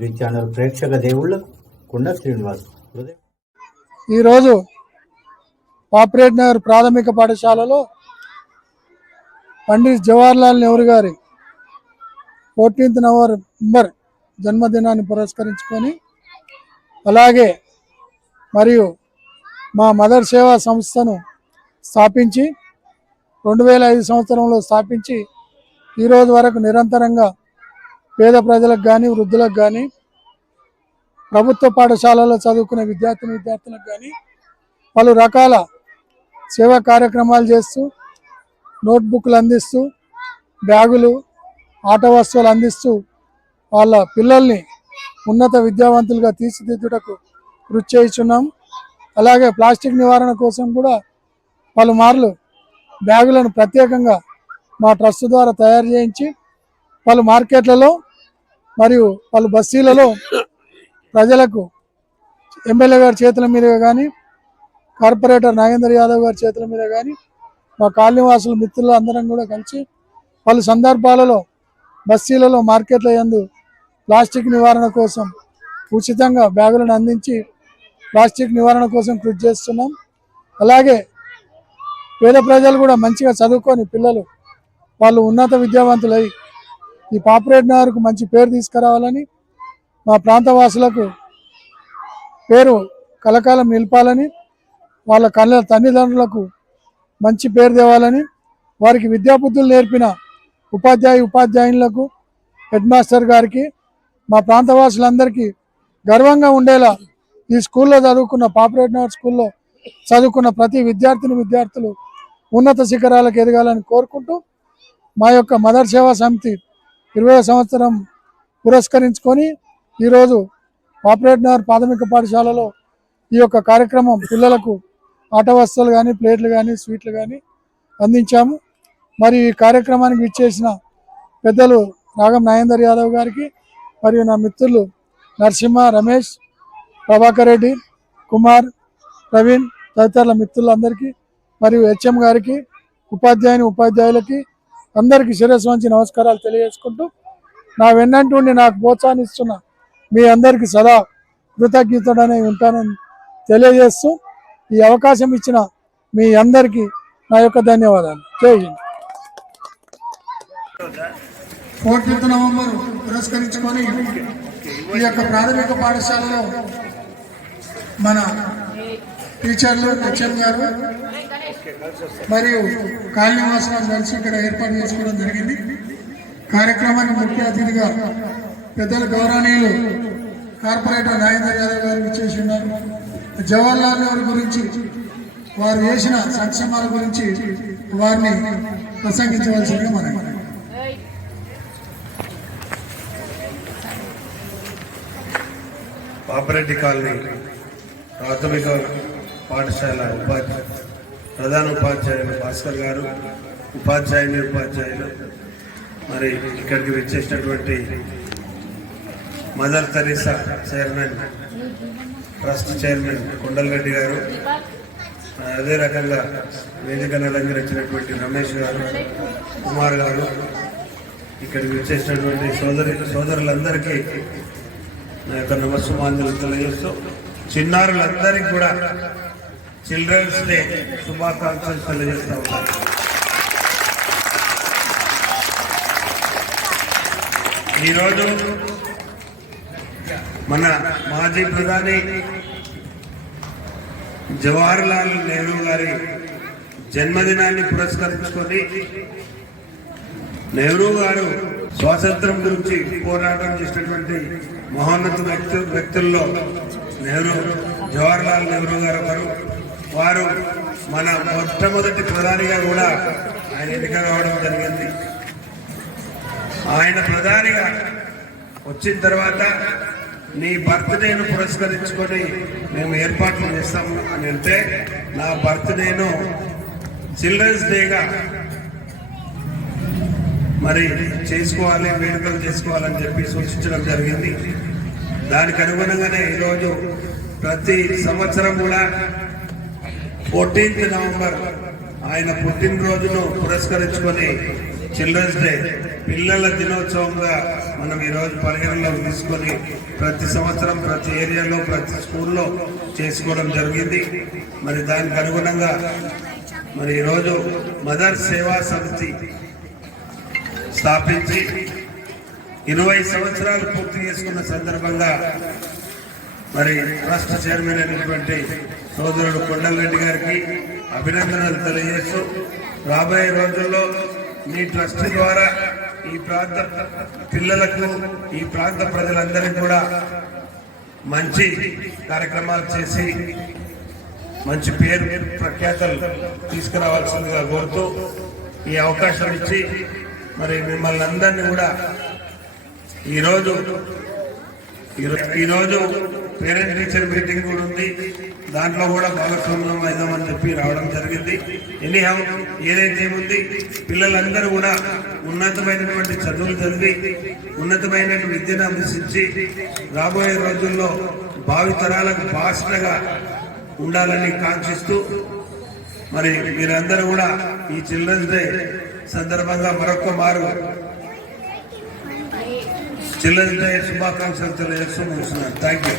Shri channel ప్రేక్షక దేవుళ్ళకు కుండ శ్రీనివాస్ ఈరోజు పాపరేట్ నగర్ ప్రాథమిక పాఠశాలలో పండిత్ జవహర్లాల్ నెహ్రూ గారి ఫోర్టీన్త్ నవంబర్ జన్మదినాన్ని పురస్కరించుకొని అలాగే మరియు మా మదర్ సేవా సంస్థను స్థాపించి రెండు వేల ఐదు సంవత్సరంలో స్థాపించి ఈరోజు వరకు నిరంతరంగా పేద ప్రజలకు కానీ వృద్ధులకు కానీ ప్రభుత్వ పాఠశాలలో చదువుకునే విద్యార్థిని విద్యార్థులకు కానీ పలు రకాల సేవా కార్యక్రమాలు చేస్తూ నోట్బుక్లు అందిస్తూ బ్యాగులు ఆట వస్తువులు అందిస్తూ వాళ్ళ పిల్లల్ని ఉన్నత విద్యావంతులుగా తీర్చిదిద్దుటకు కృషి చేస్తున్నాం అలాగే ప్లాస్టిక్ నివారణ కోసం కూడా పలుమార్లు బ్యాగులను ప్రత్యేకంగా మా ట్రస్ట్ ద్వారా తయారు చేయించి పలు మార్కెట్లలో మరియు వాళ్ళు బస్తీలలో ప్రజలకు ఎమ్మెల్యే గారి చేతుల మీదుగా కానీ కార్పొరేటర్ నాగేంద్ర యాదవ్ గారి చేతుల మీద కానీ మా కాలనీవాసుల మిత్రులు అందరం కూడా కలిసి పలు సందర్భాలలో బస్తీలలో మార్కెట్ల యందు ప్లాస్టిక్ నివారణ కోసం ఉచితంగా బ్యాగులను అందించి ప్లాస్టిక్ నివారణ కోసం కృషి చేస్తున్నాం. అలాగే పేద ప్రజలు కూడా మంచిగా చదువుకొని పిల్లలు వాళ్ళు ఉన్నత విద్యావంతులై ఈ పాపరేట్ నగర్కు మంచి పేరు తీసుకురావాలని మా ప్రాంతవాసులకు పేరు కలకాలం నిలపాలని వాళ్ళ కళ్ళ తల్లిదండ్రులకు మంచి పేరు తేవాలని వారికి విద్యాబుద్ధులు నేర్పిన ఉపాధ్యాయ ఉపాధ్యాయులకు హెడ్ మాస్టర్ గారికి మా ప్రాంతవాసులందరికీ గర్వంగా ఉండేలా ఈ స్కూల్లో చదువుకున్న పాపరేట్ నగర్ స్కూల్లో చదువుకున్న ప్రతి విద్యార్థిని విద్యార్థులు ఉన్నత శిఖరాలకు ఎదగాలని కోరుకుంటూ మా యొక్క మదర్ సేవా సమితి ఇరవై సంవత్సరం పురస్కరించుకొని ఈరోజు పాపరేట్ నగర్ ప్రాథమిక పాఠశాలలో ఈ యొక్క కార్యక్రమం పిల్లలకు ఆట వస్తువులు కానీ ప్లేట్లు కానీ స్వీట్లు కానీ అందించాము. మరి ఈ కార్యక్రమానికి విచ్చేసిన పెద్దలు రాగం నాగేందర్ యాదవ్ గారికి మరియు నా మిత్రులు నరసింహ రమేష్ ప్రభాకర్ రెడ్డి కుమార్ ప్రవీణ్ తదితరుల మిత్రులందరికీ మరియు హెచ్ఎం గారికి ఉపాధ్యాయుని ఉపాధ్యాయులకి అందరికీ శిరస్సు వంచి నమస్కారాలు తెలియజేసుకుంటూ నా వెన్నంటుండి నాకు ప్రోత్సాహనిస్తున్న మీ అందరికీ సదా కృతజ్ఞతడనే ఉంటానని తెలియజేస్తూ ఈ అవకాశం ఇచ్చిన మీ అందరికీ నా యొక్క ధన్యవాదాలు. జై హింద్. ఫోర్టీన్త్ నవంబర్ పురస్కరించుకొని ఈ యొక్క ప్రాథమిక పాఠశాలలో మన టీచర్లు హెచ్ఎం గారు మరియు కాళీనివాసరావు కలిసి ఇక్కడ ఏర్పాటు చేసుకోవడం జరిగింది. కార్యక్రమానికి ముఖ్య అతిథిగా పెద్దలు గౌరవనీయులు కార్పొరేటర్ నాగేంద్ర యాదవ్ గారు ఇచ్చేసి ఉన్నారు. జవహర్లాల్ నెహ్రూ గురించి వారు చేసిన సంక్షేమాల గురించి వారిని ప్రసంగించవలసిందిగా మనం పాపరెడ్డి కాలనీ ప్రాథమిక పాఠశాల ఉపాధ్యాయ ప్రధాన ఉపాధ్యాయులు భాస్కర్ గారు ఉపాధ్యాయుని ఉపాధ్యాయులు. మరి ఇక్కడికి వచ్చేసినటువంటి Mother Teresa chairman trust chairman Kondalareddy గారు అదే రకంగా వేదికను అలంకరించినటువంటి రమేష్ గారు కుమార్ గారు ఇక్కడికి వచ్చేసినటువంటి సోదరి సోదరులందరికీ నా యొక్క నమస్సుమాంజలు తెలియజేస్తూ చిన్నారులందరికీ కూడా చిల్డ్రన్స్ డే శుభాకాంక్షలు తెలియజేస్తా ఉన్నాను ఈరోజు మన మాజీ ప్రధాని జవహర్లాల్ నెహ్రూ గారి జన్మదినాన్ని పురస్కరించుకొని నెహ్రూ గారు స్వాతంత్రం గురించి పోరాటం చేసినటువంటి మహోన్నత వ్యక్తు వ్యక్తుల్లో నెహ్రూ జవహర్లాల్ నెహ్రూ గారు ఒకరు. వారు మన మొట్టమొదటి ప్రధానిగా కూడా ఆయన ఎన్నిక కావడం జరిగింది. ఆయన ప్రధానిగా వచ్చిన తర్వాత నీ బర్త్డేను పురస్కరించుకొని మేము ఏర్పాట్లు చేస్తాము అని అంటే నా బర్త్డేను చిల్డ్రన్స్ డేగా మరి చేసుకోవాలి వేడుకలు చేసుకోవాలని చెప్పి సూచించడం జరిగింది. దానికి అనుగుణంగానే ఈరోజు ప్రతి సంవత్సరం కూడా ఫోర్టీన్త్ నవంబర్ ఆయన పుట్టినరోజును పురస్కరించుకొని చిల్డ్రన్స్ డే పిల్లల దినోత్సవంగా మనం ఈరోజు పరిగణలోకి తీసుకొని ప్రతి సంవత్సరం ప్రతి ఏరియాలో ప్రతి స్కూల్లో చేసుకోవడం జరిగింది. మరి దానికి అనుగుణంగా మరి ఈరోజు మదర్ సేవా సమితి స్థాపించి ఇరవై సంవత్సరాలు పూర్తి చేసుకున్న సందర్భంగా మరి ట్రస్ట్ చైర్మన్ అయినటువంటి సోదరుడు కొండంగడ్డి గారికి అభినందనలు తెలియజేస్తూ రాబోయే రోజుల్లో మీ ట్రస్ట్ ద్వారా ఈ ప్రాంత పిల్లలకు ఈ ప్రాంత ప్రజలందరికీ కూడా మంచి కార్యక్రమాలు చేసి మంచి పేరు ప్రఖ్యాతలు తీసుకురావాల్సిందిగా కోరుతూ ఈ అవకాశం ఇచ్చి మరి మిమ్మల్ని అందరినీ కూడా ఈరోజు ఈరోజు పేరెంట్ టీచర్ మీటింగ్ కూడా ఉంది. దాంట్లో కూడా భాగస్వామ్యం అయిదామని చెప్పి రావడం జరిగింది. ఎనీహౌ ఏదైతే ఉంది పిల్లలందరూ కూడా ఉన్నతమైనటువంటి చదువులు చదివి ఉన్నతమైన విద్యను అభ్యసించి రాబోయే రోజుల్లో భావితరాలకు భాషగా ఉండాలని కాంక్షిస్తూ మరి మీరందరూ కూడా ఈ చిల్డ్రన్స్ డే సందర్భంగా మరొక మారు చిల్డ్రన్స్ డే శుభాకాంక్షలు తెలియజేస్తూ ముగిస్తున్నాను. Thank you